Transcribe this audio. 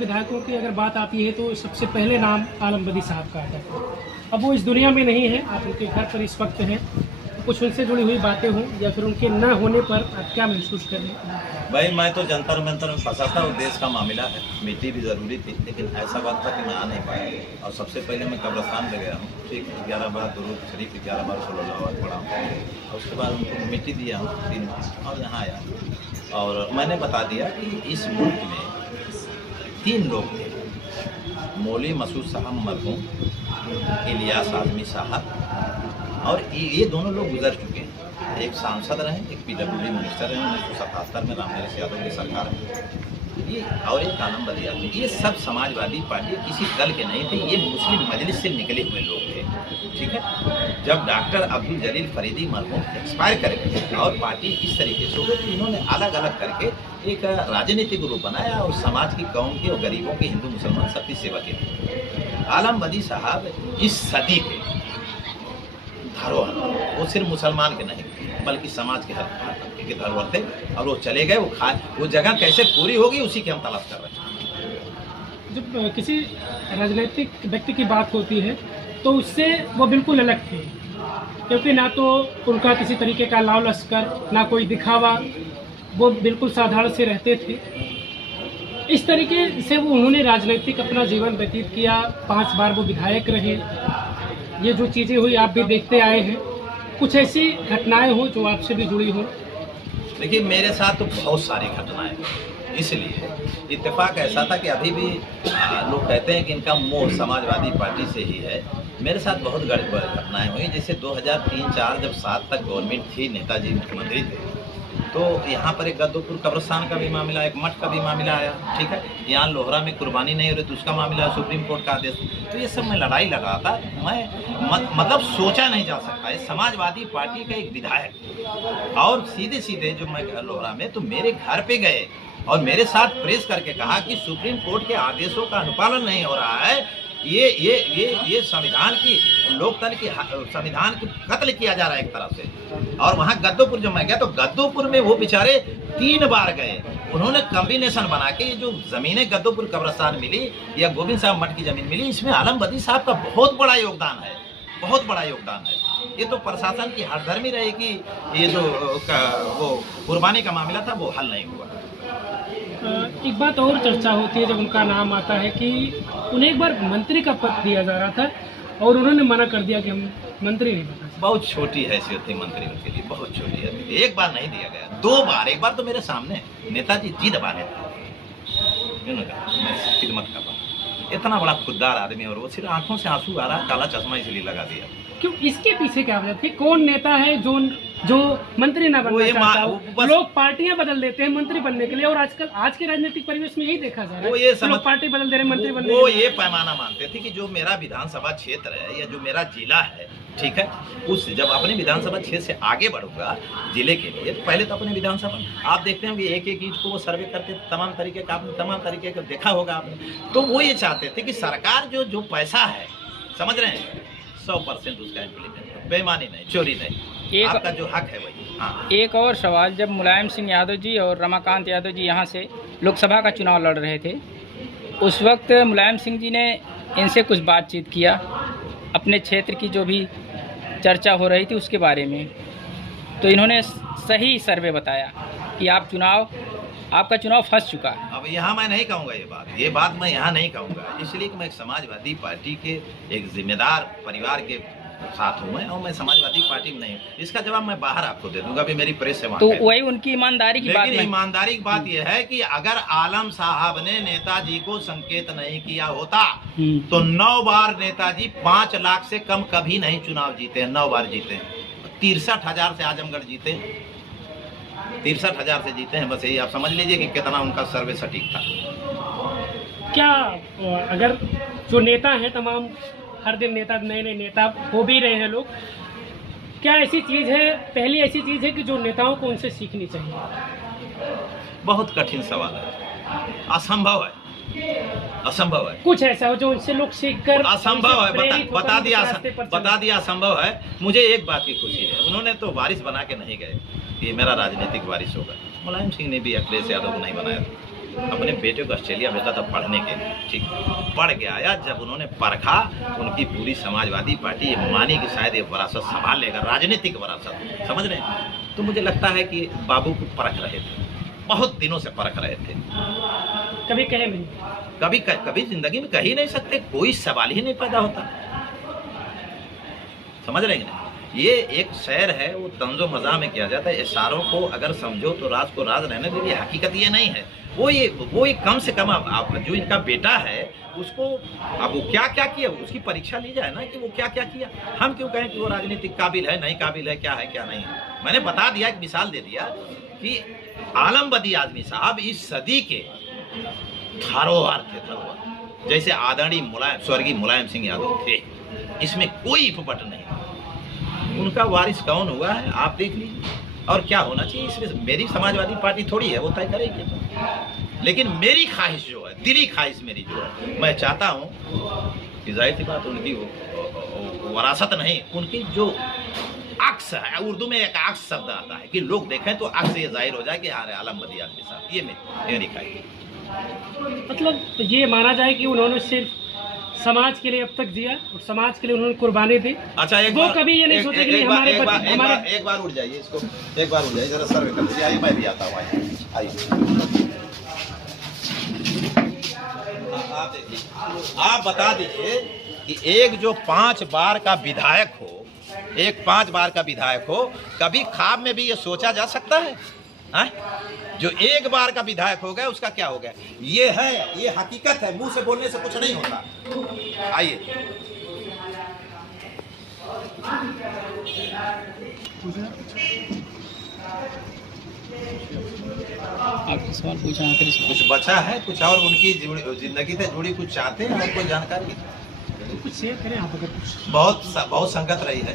विधायकों की अगर बात आती है तो सबसे पहले नाम आलम बदी साहब का आता है। अब वो इस दुनिया में नहीं है, आप उनके घर पर इस वक्त हैं, कुछ उनसे जुड़ी हुई बातें हों या फिर उनके न होने पर आप क्या महसूस कर रहे हैं? भाई मैं तो जंतर मंतर में फंसा था और देश का मामला है, मिट्टी भी ज़रूरी थी, लेकिन ऐसा बात था कि मैं आ नहीं पाया। और सबसे पहले मैं कब्रस्तान ले गया हूँ, ठीक 11 बार दुरूद शरीफ 11 बार सल्लल्लाहु अलैहि वसल्लम पढ़ा हूँ और उसके बाद उनको मिट्टी दिया हूँ 3 और यहाँ आया। और मैंने बता दिया कि इस मुल्क में 3 लोग थे, मौलवी मसूद साहब मरहूम, इलियास आज़मी साहब, और ये दोनों लोग गुजर चुके हैं। एक सांसद रहे, एक PWD मिनिस्टर रहे 1977 में रामनरेश यादव की सरकार में, ये और एक आलम बदी थे। ये सब समाजवादी पार्टी किसी दल के नहीं थे, ये मुस्लिम मजलिस से निकले हुए लोग थे, ठीक है। जब डॉक्टर अब्दुल जलील फरीदी मरहूम एक्सपायर कर गए और पार्टी इस तरीके से हो गई तो इन्होंने अलग अलग करके एक राजनीतिक ग्रुप बनाया और समाज की, कौम की और गरीबों की, हिंदू मुसलमान सबकी सेवा की। आलम बदी साहब इस सदी के धरोहर, वो सिर्फ मुसलमान के नहीं बल्कि समाज के हर के धरोहर थे और वो चले गए। वो जगह कैसे पूरी होगी उसी की हम तलाश कर रहे हैं। जब किसी राजनीतिक व्यक्ति की बात होती है तो उससे वो बिल्कुल अलग थे, क्योंकि ना तो उनका किसी तरीके का लाव लश्कर, ना कोई दिखावा, वो बिल्कुल साधारण से रहते थे। इस तरीके से वो उन्होंने राजनीतिक अपना जीवन व्यतीत किया, 5 बार वो विधायक रहे। ये जो चीज़ें हुई आप भी देखते आए हैं, कुछ ऐसी घटनाएं हो जो आपसे भी जुड़ी हो? देखिए मेरे साथ तो बहुत सारी घटनाएं, इसलिए इत्तेफाक ऐसा था कि अभी भी लोग कहते हैं कि इनका मोह समाजवादी पार्टी से ही है। मेरे साथ बहुत घटनाएं हुई, जैसे 2003-4 जब 7 तक गवर्नमेंट थी, नेताजी मुख्यमंत्री थे, तो यहाँ पर एक गद्दोपुर कब्रिस्तान का भी मामला, एक मठ का भी मामला आया, ठीक है। यहाँ लोहरा में कुर्बानी नहीं हो रही तो उसका मामला, सुप्रीम कोर्ट का आदेश। तो ये सब मैं लड़ाई लगा था, मैं मतलब सोचा नहीं जा सकता है समाजवादी पार्टी का एक विधायक, और सीधे सीधे जो मैं लोहरा में तो मेरे घर पे गए और मेरे साथ प्रेस करके कहा कि सुप्रीम कोर्ट के आदेशों का अनुपालन नहीं हो रहा है, ये संविधान की, लोकतंत्र की, संविधान की कत्ल किया जा रहा है एक तरह से। और वहाँ गद्दोपुर जब मैं गया तो गद्दोपुर में वो बेचारे 3 बार गए, उन्होंने कॉम्बिनेशन बना के जो ज़मीनें गद्दोपुर कब्रिस्तान मिली या गोविंद साहब मठ की ज़मीन मिली, इसमें आलम बदी साहब का बहुत बड़ा योगदान है, बहुत बड़ा योगदान है। ये तो प्रशासन की हरदर्मी रही कि ये जो वो कुर्बानी का मामला था वो हल नहीं हुआ। एक बात और चर्चा होती है जब उनका नाम आता है कि उन्हें एक बार मंत्री का पद दिया जा रहा था और उन्होंने मना कर दिया कि हम मंत्री नहीं बना। बहुत छोटी हैसियत थी मंत्री उनके लिए, बहुत छोटी है। एक बार नहीं दिया गया, 2 बार, एक बार तो मेरे सामने नेताजी जी दबा रहे थे, मैं खिदमत कर रहा हूँ। इतना बड़ा खुददार आदमी और वो सिर्फ आंखों से आंसू आ रहा, काला चश्मा इसलिए लगा दिया। क्यों, इसके पीछे क्या वजह थी? कौन नेता है जो मंत्री ना बनना चाहता हो? लोग पार्टियां बदल देते हैं मंत्री बनने के लिए, और आजकल आज के राजनीतिक परिवेश में यही देखा जा रहा है, लोग पार्टी बदल दे रहे हैं मंत्री बनने के लिए। वो ये पैमाना मानते थे कि जो मेरा विधानसभा क्षेत्र है या जो मेरा जिला है, ठीक है, उस जब अपने विधानसभा क्षेत्र से आगे बढ़ूंगा जिले के लिए, तो पहले तो अपने विधानसभा, आप देखते हैं कि एक एक ईंट को वो सर्वे करते, तमाम तरीके का, आपने तमाम तरीके का देखा होगा आपने। तो वो ये चाहते थे कि सरकार जो पैसा है, समझ रहे हैं, 100% उसका इम्प्लीमेंट, बेईमानी नहीं, चोरी नहीं, आपका जो हक है वही। हाँ। एक और सवाल, जब मुलायम सिंह यादव जी और रमाकांत यादव जी यहाँ से लोकसभा का चुनाव लड़ रहे थे, उस वक्त मुलायम सिंह जी ने इनसे कुछ बातचीत किया, अपने क्षेत्र की जो भी चर्चा हो रही थी उसके बारे में, तो इन्होंने सही सर्वे बताया कि आपका चुनाव फंस चुका है। अब यहाँ मैं नहीं कहूँगा ये बात मैं यहाँ नहीं कहूँगा, इसलिए कि मैं एक समाजवादी पार्टी के एक जिम्मेदार परिवार के साथ हूँ मैं, और मैं समाजवादी पार्टी में नहीं हूँ। इसका जवाब मैं बाहर आपको दे दूंगा, अभी मेरी प्रेस से तो वही उनकी ईमानदारी की बात। लेकिन ईमानदारी की बात यह है कि अगर आलम साहब ने नेताजी को संकेत नहीं किया होता तो 9 बार नेताजी 5 लाख से कम कभी नहीं चुनाव जीते हैं, 9 बार जीते, 63,000 से आजमगढ़ जीते, 63,000 से जीते हैं। बस यही आप समझ लीजिए कि कितना उनका सर्वे सटीक था। क्या अगर जो नेता हैं, तमाम हर दिन नए नए नेता हो भी रहे हैं लोग, क्या ऐसी चीज़ है, पहली ऐसी चीज़ है कि जो नेताओं को उनसे सीखनी चाहिए? बहुत कठिन सवाल है, असंभव है। कुछ ऐसा हो जो उनसे लोग सीख कर, असंभव है, बता दिया असंभव है। मुझे एक बात की खुशी है, उन्होंने तो वारिस बना के नहीं गए कि मेरा राजनीतिक वारिस होगा। मुलायम सिंह ने भी अखिलेश यादव को नहीं बनाया था, अपने बेटे को ऑस्ट्रेलिया भेजा था पढ़ने के लिए, ठीक, पढ़ के आया। जब उन्होंने परखा, उनकी पूरी समाजवादी पार्टी मानी कि शायद ये विरासत संभाल लेगा, राजनीतिक विरासत, समझ रहे हैं। तो मुझे लगता है कि बाबू को परख रहे थे, बहुत दिनों से परख रहे थे। कभी कहे नहीं, कभी जिंदगी में कह ही नहीं सकते, कोई सवाल ही नहीं पैदा होता, समझ रहे हैं। ये एक शेर है, वो तंजो मज़ा में किया जाता है। इशारों को अगर समझो तो राज को राज रहने दीजिए, हकीकत ये नहीं है। वो ये कम से कम आप जो इनका बेटा है उसको अब वो क्या क्या किया उसकी परीक्षा ली जाए ना, कि वो क्या क्या किया। हम क्यों कहें कि वो राजनीतिक काबिल है, नहीं काबिल है, क्या है क्या नहीं है। मैंने बता दिया, एक मिसाल दे दिया कि आलम बदी आदमी साहब इस सदी के धरोहर थे, धरोहर। जैसे आदरणीय स्वर्गीय मुलायम सिंह यादव थे, इसमें कोई इफबट नहीं। उनका वारिस कौन हुआ है आप देख लीजिए, और क्या होना चाहिए इसमें मेरी समाजवादी पार्टी थोड़ी है, वो तय करेगी। लेकिन मेरी ख्वाहिश जो है, दिली ख्वाहिश मेरी जो है, मैं चाहता हूँ कि जाहिर सी बात उनकी वरासत नहीं, उनकी जो अक्स है, उर्दू में एक अक्स शब्द आता है कि लोग देखें तो अक्स ये जाहिर हो जाए कि यार आलम बदी के साथ, ये मेरी ख्वाहिश। मतलब ये माना जाए कि उन्होंने सिर्फ समाज के लिए अब तक जिया और समाज के लिए उन्होंने कुर्बानी दी। अच्छा, एक वो बार, कभी ये नहीं सोचे कि हमारे एक बार उठ जाइए, इसको एक बार उठ जाइए, जरा सर्वे कर लीजिए। आइए, मैं भी आता हूँ, आइए। आप देखिए, आप बता दीजिए कि एक जो 5 बार का विधायक हो, एक 5 बार का विधायक हो, कभी ख्वाब में भी ये सोचा जा सकता है? जो एक बार का विधायक हो गया उसका क्या हो गया? ये है, ये हकीकत है, मुंह से बोलने से कुछ नहीं होता। आइए, आपके सवाल पूछा, आखिरी सवाल। कुछ बचा है, कुछ और उनकी जिंदगी से जुड़ी कुछ चाहते हैं और कोई जानकारी? कुछ शेयर करें आप, अगर कुछ बहुत संगत रही है।